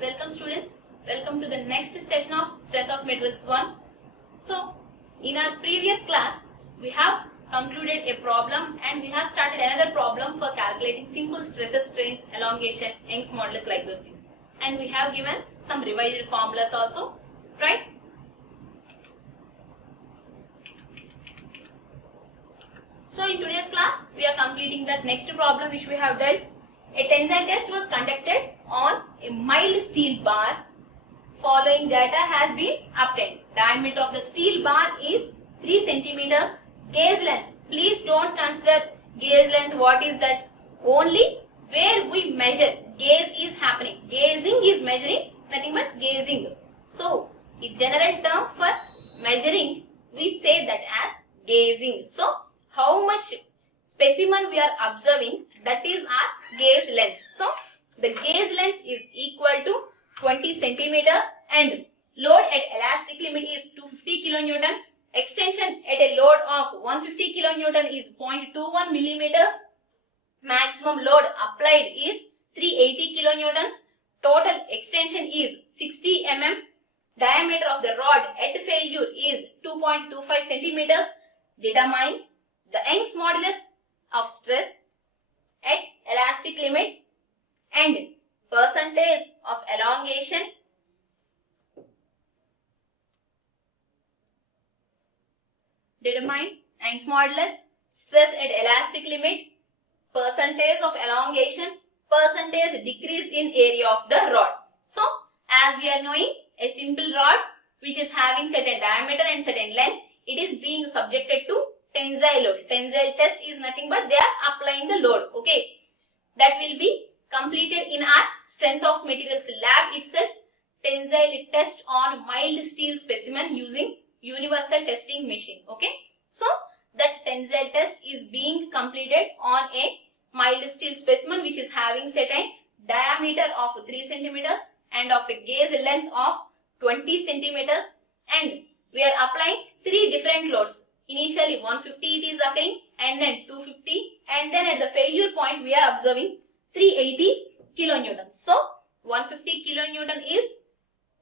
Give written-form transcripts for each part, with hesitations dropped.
Welcome students, welcome to the next session of Strength of Materials 1. So, in our previous class, we have concluded a problem and we have started another problem for calculating simple stresses, strains, elongation, Young's modulus, like those things. And we have given some revised formulas also, right? So, in today's class, we are completing that next problem which we have done. A tensile test was conducted on a mild steel bar. Following data has been obtained. Diameter of the steel bar is 3 centimeters. Gauge length. Please don't consider gauge length. What is that? Only where we measure. Gauge is happening. Gauging is measuring. Nothing but gauging. So, in general term for measuring, we say that as gauging. So, how much specimen we are observing, that is our gauge length. So, the gauge length is equal to 20 centimeters and load at elastic limit is 250 kilonewton. Extension at a load of 150 kilonewton is 0.21 millimeters. Maximum load applied is 380 kilonewtons. Total extension is 60 mm. Diameter of the rod at failure is 2.25 centimeters. Determine the Young's modulus of stress at elastic limit and percentage of elongation. Determine Young's modulus, stress at elastic limit, percentage of elongation, percentage decrease in area of the rod. So, as we are knowing, a simple rod which is having certain diameter and certain length, it is being subjected to tensile load. Tensile test is nothing but they are applying the load. Okay, that will be completed in our strength of materials lab itself. Tensile test on mild steel specimen using universal testing machine. Okay, so that tensile test is being completed on a mild steel specimen which is having certain diameter of 3 centimeters and of a gauge length of 20 centimeters, and we are applying 3 different loads. Initially 150 it is occurring, and then 250, and then at the failure point we are observing 380 kilonewtons. So 150 kilonewton is,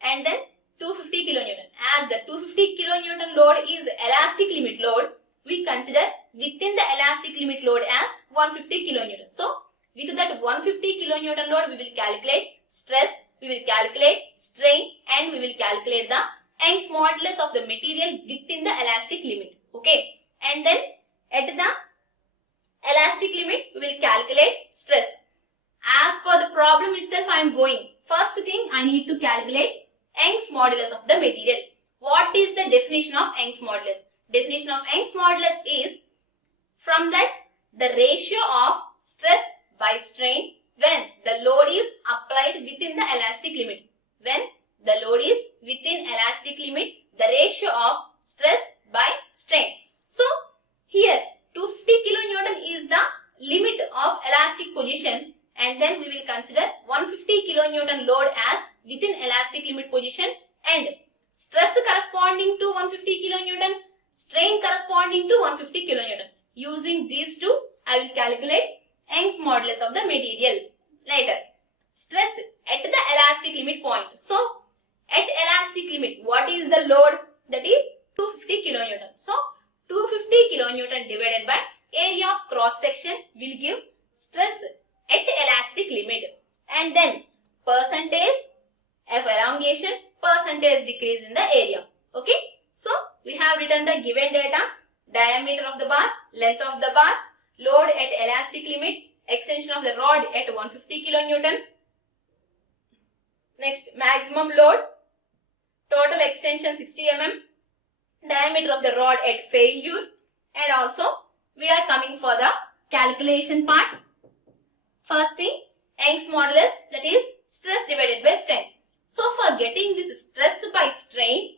and then 250 kilonewton. As the 250 kilonewton load is elastic limit load, we consider within the elastic limit load as 150 kilonewton. So with that 150 kilonewton load we will calculate stress, we will calculate strain, and we will calculate the Young's modulus of the material within the elastic limit. Okay, and then at the elastic limit we will calculate stress. As per the problem itself I am going. First thing I need to calculate Young's modulus of the material. What is the definition of Young's modulus? Definition of Young's modulus is from that the ratio of stress by strain when the load is applied within the elastic limit. When the load is within elastic limit, the ratio of stress by strain. So, here 250 kilonewton is the limit of elastic position, and then we will consider 150 kilonewton load as within elastic limit position, and stress corresponding to 150 kilonewton, strain corresponding to 150 kilonewton. Using these two, I will calculate Young's modulus of the material later. Stress at the elastic limit point. So, at elastic limit, what is the load? That is 250 kilonewton. So, 250 kilonewton divided by area of cross section will give stress at elastic limit. And then percentage of elongation, percentage decrease in the area. Okay. So, we have written the given data, diameter of the bar, length of the bar, load at elastic limit, extension of the rod at 150 kilonewton. Next, maximum load, total extension 60 mm, diameter of the rod at failure, and also we are coming for the calculation part. First thing, Young's modulus, that is stress divided by strain. So for getting this stress by strain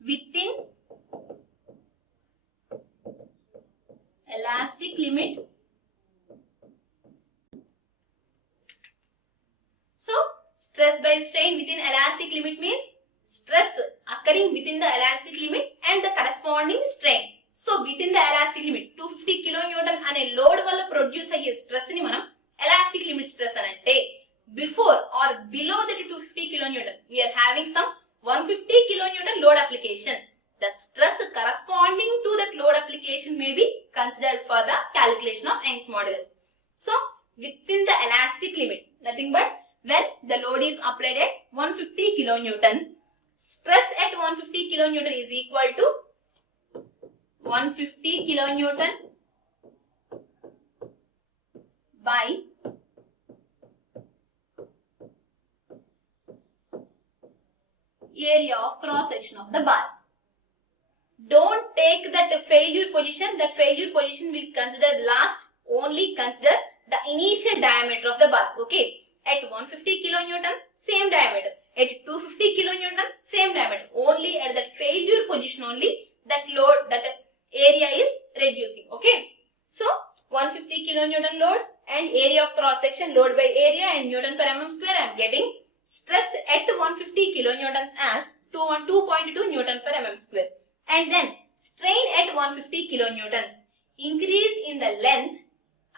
within elastic limit, so stress by strain within elastic limit means stress occurring within the elastic limit and the corresponding strain. So within the elastic limit 250 kilonewton అనే load వల్ల produce అయ్యే stress ని మనం elastic limit stress anante before or below that 250 kilonewton we are having some 150 kilonewton load application. The stress corresponding to that load application may be considered for the calculation of Young's modulus. So within the elastic limit, nothing but when the load is applied at 150 kilonewton, stress at 150 kilonewton is equal to 150 kilonewton by area of cross section of the bar. Don't take that failure position. That failure position will consider last. Only consider the initial diameter of the bar. Okay. At 150 kilonewton, same diameter. At 250 kilonewton, same diameter. Only at that failure position only that load, that area is reducing. Okay. So 150 kilonewton load and area of cross section, load by area and Newton per mm square. I am getting stress at 150 kilonewtons as 212.2 Newton per mm square. And then strain at 150 kilonewtons. Increase in the length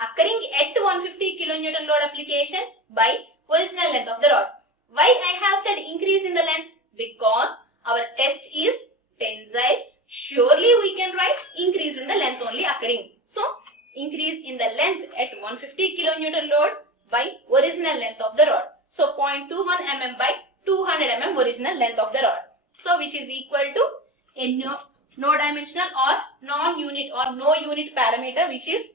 occurring at 150 kilonewton load application by original length of the rod. Why I have said increase in the length? Because our test is tensile. Surely we can write increase in the length only occurring. So increase in the length at 150 kilonewton load by original length of the rod. So 0.21 mm by 200 mm original length of the rod. So which is equal to a no dimensional or non-unit or no unit parameter, which is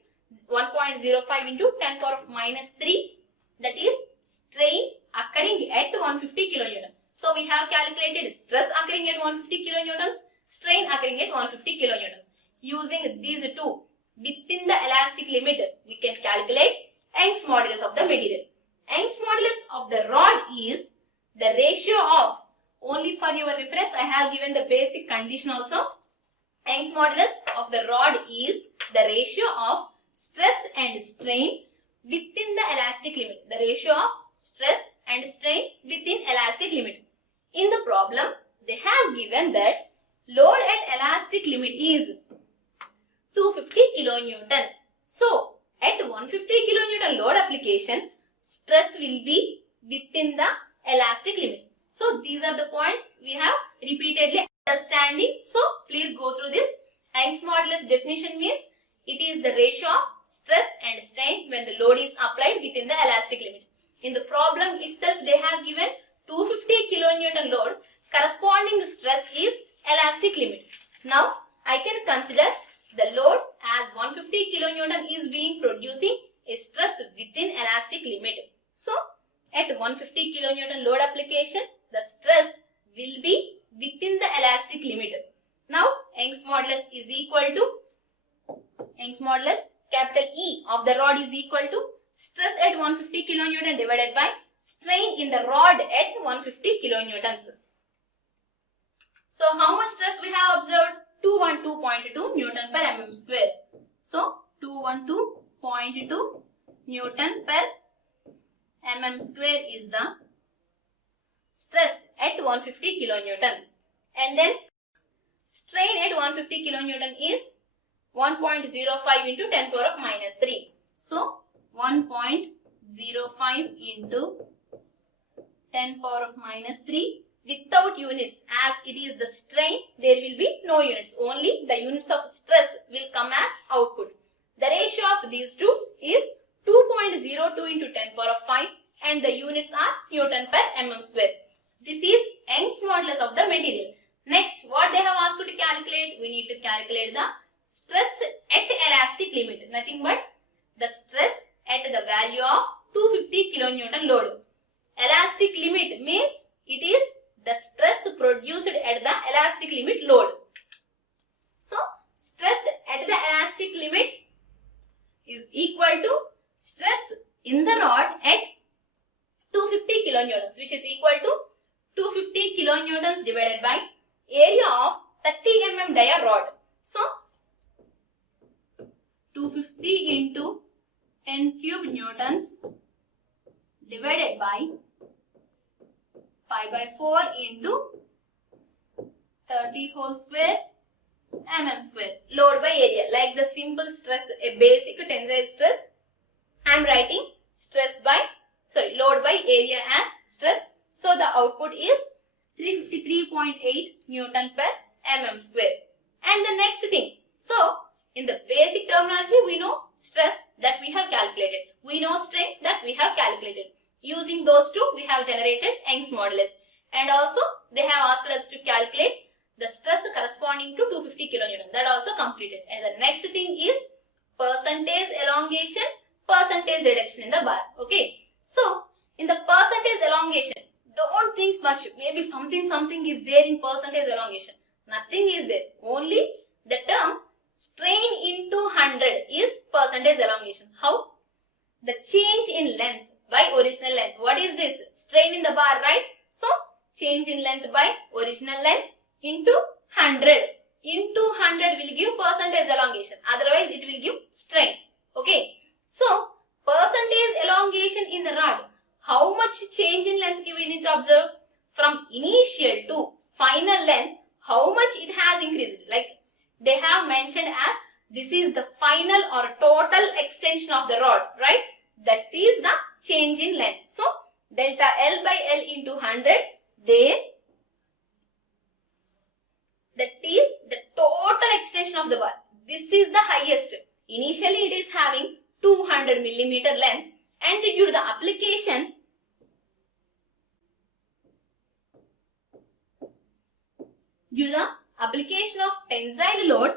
1.05 into 10 power of minus 3, that is strain occurring at 150 kilonewton. So we have calculated stress occurring at 150 kilonewtons, strain occurring at 150 kilonewtons. Using these two within the elastic limit, we can calculate Young's modulus of the material. Young's modulus of the rod is the ratio of, only for your reference I have given the basic condition also. Young's modulus of the rod is the ratio of stress and strain within the elastic limit. The ratio of stress and strain within elastic limit. In the problem, they have given that load at elastic limit is 250 kilonewton. So, at 150 kilonewton load application, stress will be within the elastic limit. So, these are the points we have repeatedly understanding. So, please go through this. Young's modulus definition means it is the ratio of stress and strain when the load is applied within the elastic limit. In the problem itself, they have given 250 kilonewton load, corresponding stress is elastic limit. Now, I can consider the load as 150 kilonewton is being producing a stress within elastic limit. So, at 150 kilonewton load application, the stress will be within the elastic limit. Now, Young's modulus is equal to, Young's modulus capital E of the rod is equal to stress at 150 kilonewton divided by strain in the rod at 150 kilonewtons. So, how much stress we have observed? 212.2 Newton per mm square. So, 212.2 Newton per mm square is the stress at 150 kilonewton. And then strain at 150 kilonewton is 1.05 into 10 power of minus 3. So, 1.05 into 10 power of minus 3 without units. As it is the strain, there will be no units. Only the units of stress will come as output. The ratio of these two is 2.02 into 10 power of 5 and the units are Newton per mm square. This is Young's modulus of the material. Next, what they have asked to calculate? We need to calculate the stress at elastic limit. Nothing but the stress at the value of 250 kilonewton load. Elastic limit means it is the stress produced at the elastic limit load. So, stress at the elastic limit is equal to stress in the rod at 250 kilonewtons, which is equal to 250 kilonewtons divided by area of 30 mm dia rod. So, 250 into 10 cube newtons divided by 5 by 4 into 30 whole square mm square. Load by area. Like the simple stress, a basic tensile stress, I am writing load by area as stress. So the output is 353.8 Newton per mm square. And the next thing, so in the basic terminology, we know stress that we have calculated. We know strength that we have calculated. Using those two, we have generated Young's modulus. And also, they have asked us to calculate the stress corresponding to 250 kilonewton. That also completed. And the next thing is percentage elongation, percentage reduction in the bar. Okay. So, in the percentage elongation, don't think much. Maybe something is there in percentage elongation. Nothing is there. Only the term strain into 100 is percentage elongation. How? The change in length by original length. What is this? Strain in the bar, right? So, change in length by original length into 100. Into 100 will give percentage elongation. Otherwise, it will give strain. Okay. So, percentage elongation in the rod. How much change in length we need to observe? From initial to final length, how much it has increased? Like they have mentioned as this is the final or total extension of the rod, right? That is the change in length. So, delta L by L into 100, there, that is the total extension of the bar. This is the highest. Initially, it is having 200 millimeter length, and due to the application, of tensile load,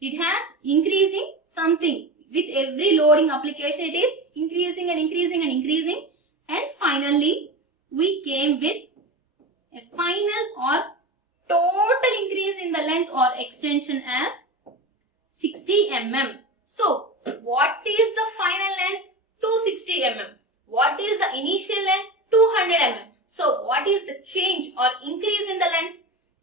it has increasing something. With every loading application, it is increasing and increasing and increasing. And finally, we came with a final or total increase in the length or extension as 60 mm. So, what is the final length? 260 mm. What is the initial length? 200 mm. So, what is the change or increase in the length?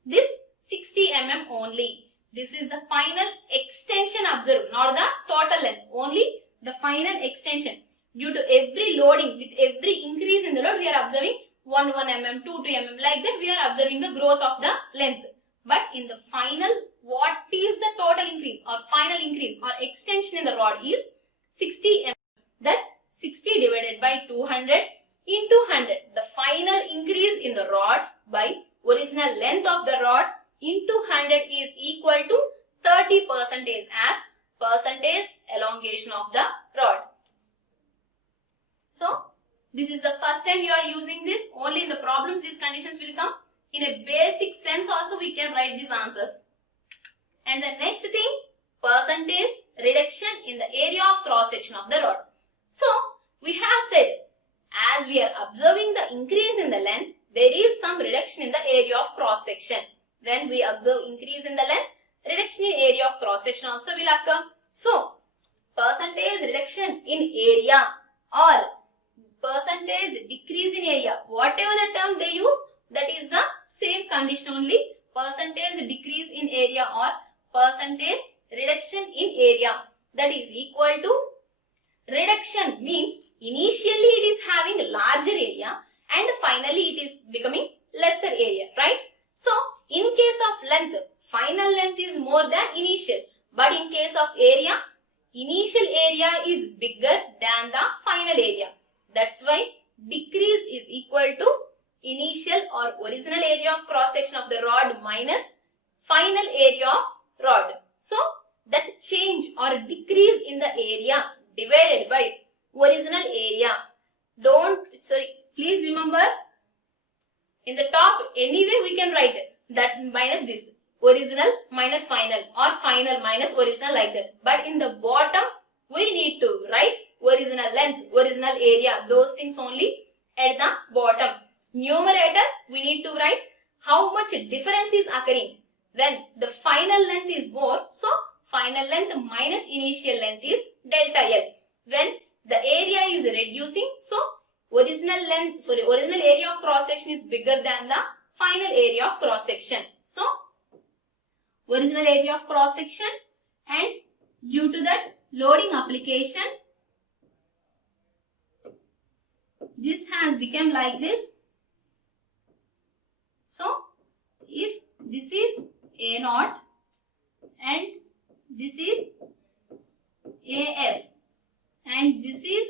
This 60 mm only. This is the final extension observed, not the total length. Only the final extension. Due to every loading, with every increase in the load, we are observing 1 mm, 2 mm, like that we are observing the growth of the length. But in the final, what is the total increase or final increase or extension in the rod is 60 mm. That 60 divided by 200 into 100. The final increase in the rod by original length of the rod into 100 is equal to 30% as percentage elongation of the rod. So, this is the first time you are using this. Only in the problems these conditions will come. In a basic sense also we can write these answers. And the next thing, percentage reduction in the area of cross section of the rod. So, we have said as we are observing the increase in the length, there is some reduction in the area of cross section. When we observe increase in the length, reduction in area of cross section also will occur. So, percentage reduction in area or percentage decrease in area, whatever the term they use, that is the same condition only. Percentage decrease in area or percentage reduction in area, that is equal to reduction means initially it is having larger area and finally it is becoming lesser area, right? So, in case of length, final length is more than initial. But in case of area, initial area is bigger than the final area. That's why decrease is equal to initial or original area of cross section of the rod minus final area of rod. So, that change or decrease in the area divided by original area. Please remember, in the top anyway we can write that minus this. Original minus final or final minus original, like that. But in the bottom, we need to write original length, original area, those things only at the bottom. Numerator, we need to write how much difference is occurring when the final length is more. So, final length minus initial length is delta L. When the area is reducing, so original area of cross section is bigger than the final area of cross section. So, original area of cross section, and due to that loading application, this has become like this. So, if this is A0 and this is AF and this is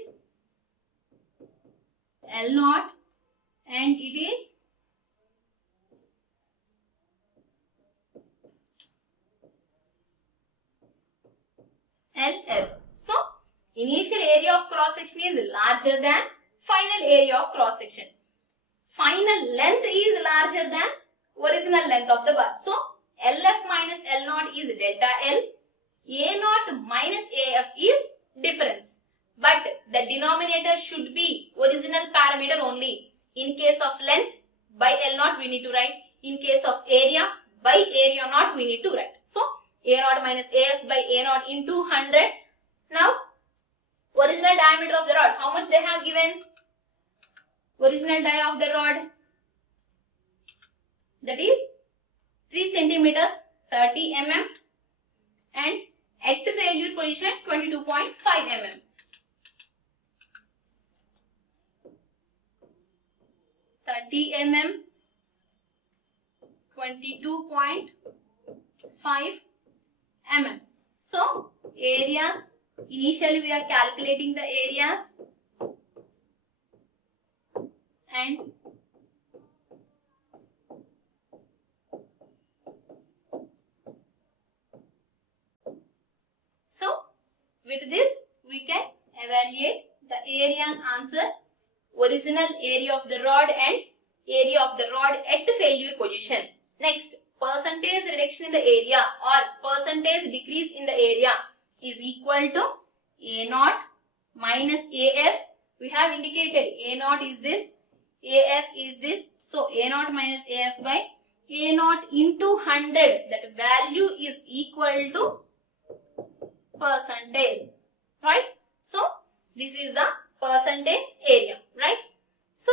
L naught and it is LF. So, initial area of cross section is larger than final area of cross section. Final length is larger than original length of the bar. So, LF minus L naught is delta L. A naught minus AF is difference. But the denominator should be original parameter only. In case of length, by L naught we need to write. In case of area, by area naught we need to write. So, A naught minus AF by A naught into 100. Now, original diameter of the rod. How much they have given? Original dia of the rod. That is 3 centimeters, 30 mm. And at the failure position, 22.5 mm. 30 mm, 22.5 mm. So, areas, initially we are calculating the areas and so with this we can evaluate the areas answer, original area of the rod and area of the rod at the failure position. Next, percentage reduction in the area or percentage decrease in the area is equal to A naught minus AF. We have indicated A naught is this, AF is this. So, A naught minus AF by A naught into 100. That value is equal to percentage. Right? So, this is the percentage area. Right? So,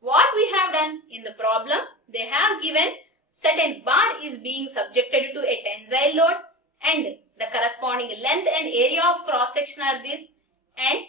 what we have done in the problem, they have given certain bar is being subjected to a tensile load and the corresponding length and area of cross section are this, and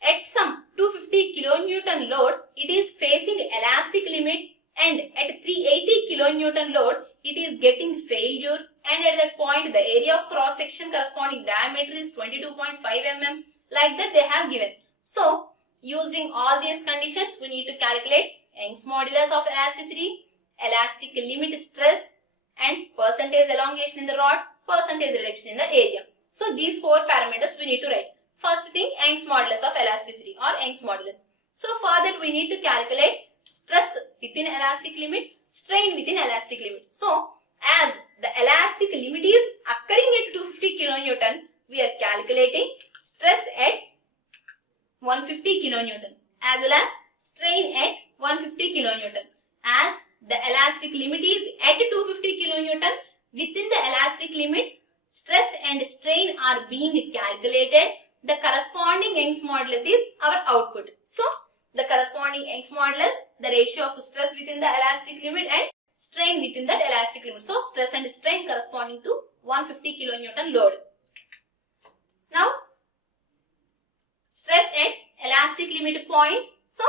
at some 250 kilonewton load it is facing elastic limit, and at 380 kilonewton load it is getting failure, and at that point the area of cross section corresponding diameter is 22.5 mm. Like that they have given. So, using all these conditions we need to calculate Young's modulus of elasticity, elastic limit stress, and percentage elongation in the rod, percentage reduction in the area. So, these 4 parameters we need to write. First thing, Young's modulus of elasticity or Young's modulus. So, for that we need to calculate stress within elastic limit, strain within elastic limit. So, as the elastic limit is occurring at 250 kilonewton, we are calculating stress at 150 kilonewton as well as strain at 150 kilonewton. As the elastic limit is at 250 kilonewton, within the elastic limit, stress and strain are being calculated. The corresponding Young's modulus is our output. So, the corresponding Young's modulus, the ratio of stress within the elastic limit and strain within that elastic limit. So, stress and strain corresponding to 150 kilonewton load. Now, stress at elastic limit point. So,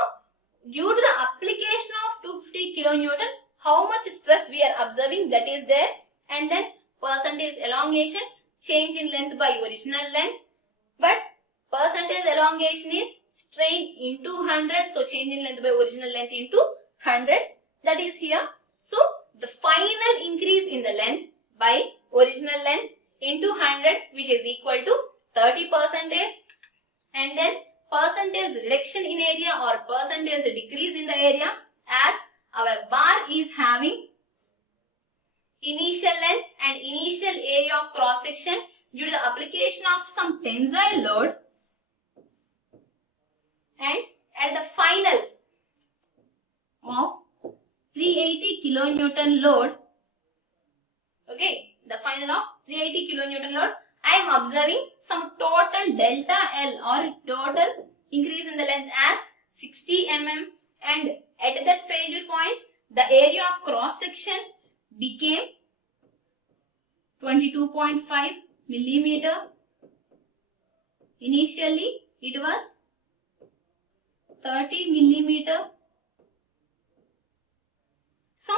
due to the application of 250 kilonewton, how much stress we are observing, that is there, and then percentage elongation, change in length by original length, but percentage elongation is strain into 100, so change in length by original length into 100, that is here. So, the final increase in the length by original length into 100, which is equal to 30%, and then percentage reduction in area or percentage decrease in the area, as our bar is having initial length and initial area of cross section due to the application of some tensile load, and at the final of 380 kilonewton load, okay, the final of 380 kilonewton load, I am observing some total delta L or total increase in the length as 60 mm, and at that failure point the area of cross section became 22.5 millimeter. Initially it was 30 millimeter. So,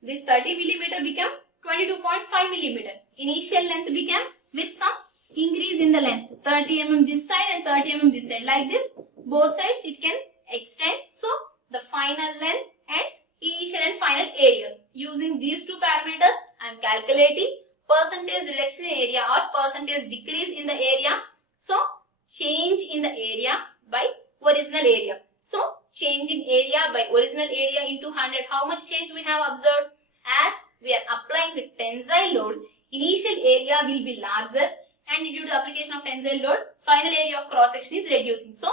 this 30 millimeter became 22.5 millimeter. Initial length became with some increase in the length, 30 mm this side and 30 mm this side. Like this, both sides it can extent. So the final length and initial and final areas. Using these two parameters, I am calculating percentage reduction in area or percentage decrease in the area. So change in the area by original area. So change in area by original area into 100. How much change we have observed? As we are applying the tensile load, initial area will be larger, and due to the application of tensile load, final area of cross section is reducing. So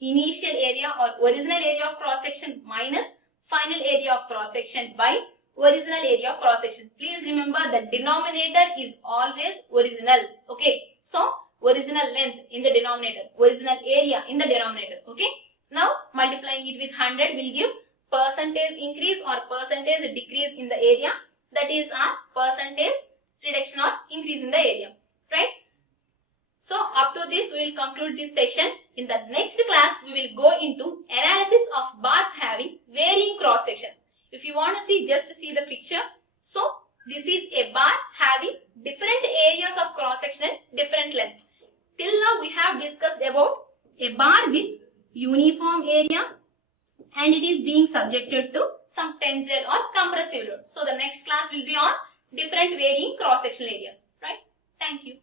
initial area or original area of cross section minus final area of cross section by original area of cross section. Please remember the denominator is always original. Okay. So original length in the denominator, original area in the denominator. Okay. Now multiplying it with 100 will give percentage increase or percentage decrease in the area. That is our percentage reduction or increase in the area. Right. So up to this we will conclude this session. In the next class we will go into analysis of bars having varying cross sections. If you want to see, just see the picture. So this is a bar having different areas of cross section and different lengths. Till now we have discussed about a bar with uniform area and it is being subjected to some tensile or compressive load. So the next class will be on different varying cross sectional areas. Right? Thank you.